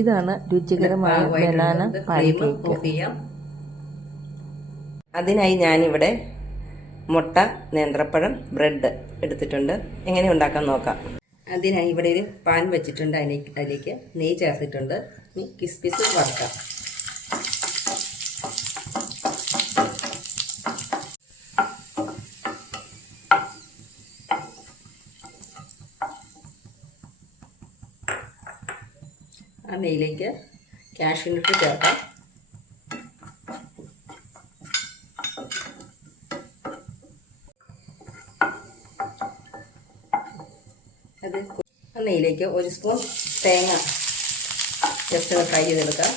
ഇതാണ് രുചികരമായ banana pancake. അതിനായി ഞാനിവിടെ മുട്ട, നേന്ത്രപ്പഴം, ബ്രെഡ് എടുത്തിട്ടുണ്ട്. എങ്ങനെ ഉണ്ടാക്കാൻ നോക്കാം. അതിനായി ഇവിടെ ഒരു പാൻ വെച്ചിട്ടുണ്ട്. അതിലേക്ക് നെയ്യ് ചേർത്തിട്ടുണ്ട്. ഇനി കിസ്മിസ് വറുക്കാം. ആ നെയ്യിലേക്ക് കാഷ്യൂ നട്ട് ചേർക്കാം. അത് ആ നെയ്യിലേക്ക് 1 സ്പൂൺ തേങ്ങ ജസ്റ്റ് ഫ്രൈ ചെയ്തെടുക്കാം.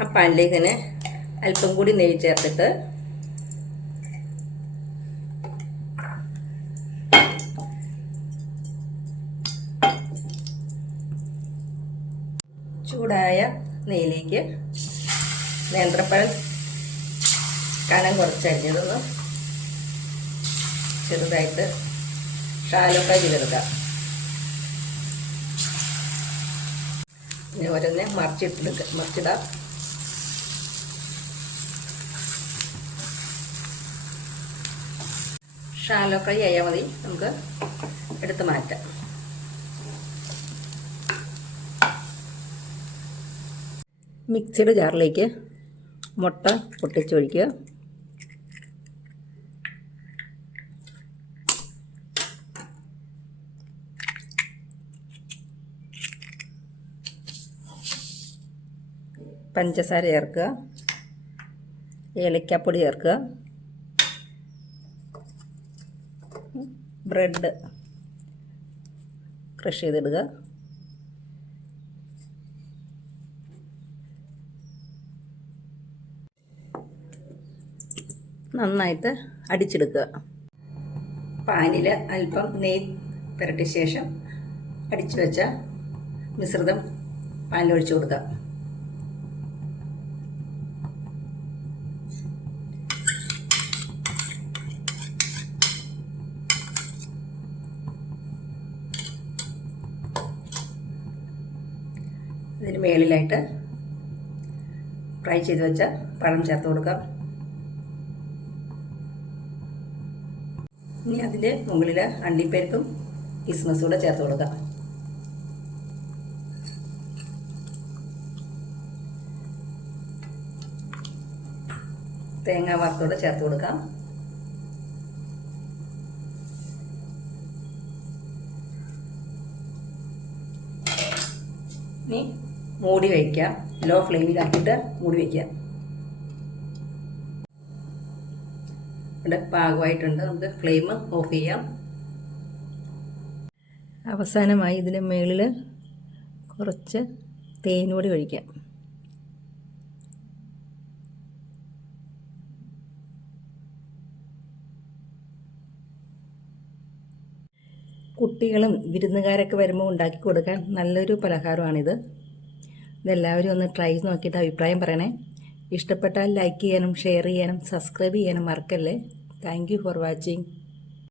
ആ പാനിലേക്ക് തന്നെ അല്പം കൂടി നെയ്യ് ചേർത്തിട്ട് ചൂടായ നെയ്യിലേക്ക് നേന്ത്രപ്പഴം കനം കുറച്ചരിഞ്ഞതൊന്ന് ചെറുതായിട്ട് ഷാലോ ഫ്രൈ ചെയ്തെടുക്കാം. ഇനി ഓരോന്നെ മറിച്ചിടാം. ഷാലോ ഫ്രൈ ആയാൽ മതി, നമുക്ക് എടുത്ത് മാറ്റാം. മിക്സിയുടെ ജാറിലേക്ക് മുട്ട പൊട്ടിച്ചൊഴിക്കുക. പഞ്ചസാര ചേർക്കുക. ഏലക്കാപ്പൊടി ചേർക്കുക. ബ്രെഡ് ക്രഷ് ചെയ്തിടുക. നന്നായിട്ട് അടിച്ചെടുക്കുക. പാനിൽ അല്പം നെയ്യ് പുരട്ടിയ ശേഷം അടിച്ചു വെച്ച മിശ്രിതം പാനിലൊഴിച്ചു കൊടുക്കുക. ഇതിന് മേളിലായിട്ട് ഫ്രൈ ചെയ്ത് വെച്ച പഴം ചേർത്ത് കൊടുക്കാം. ഇനി അതിൻ്റെ മുകളിൽ അണ്ടിപ്പരിപ്പും കിസ്മിസും കൂടെ ചേർത്ത് കൊടുക്കാം. തേങ്ങ വറുത്തോടെ ചേർത്ത് കൊടുക്കാം. ഇനി മൂടി വയ്ക്കാം. ലോ ഫ്ലെയിമിലാക്കിയിട്ട് മൂടി വയ്ക്കാം. ഇവിടെ പാകമായിട്ടുണ്ട്. നമുക്ക് ഫ്ലെയിം ഓഫ് ചെയ്യാം. അവസാനമായി ഇതിന് മുകളിൽ കുറച്ച് തേനൂടി ഒഴിക്കാം. കുട്ടികളും വിരുന്നുകാരൊക്കെ വരുമ്പോൾ ഉണ്ടാക്കി കൊടുക്കാൻ നല്ലൊരു പലഹാരമാണിത്. ഇതെല്ലാവരും ഒന്ന് ട്രൈ നോക്കിയിട്ട് അഭിപ്രായം പറയണേ. ഇഷ്ടപ്പെട്ടാൽ ലൈക്ക് ചെയ്യാനും ഷെയർ ചെയ്യാനും സബ്സ്ക്രൈബ് ചെയ്യാനും മറക്കല്ലേ. Thank you for watching.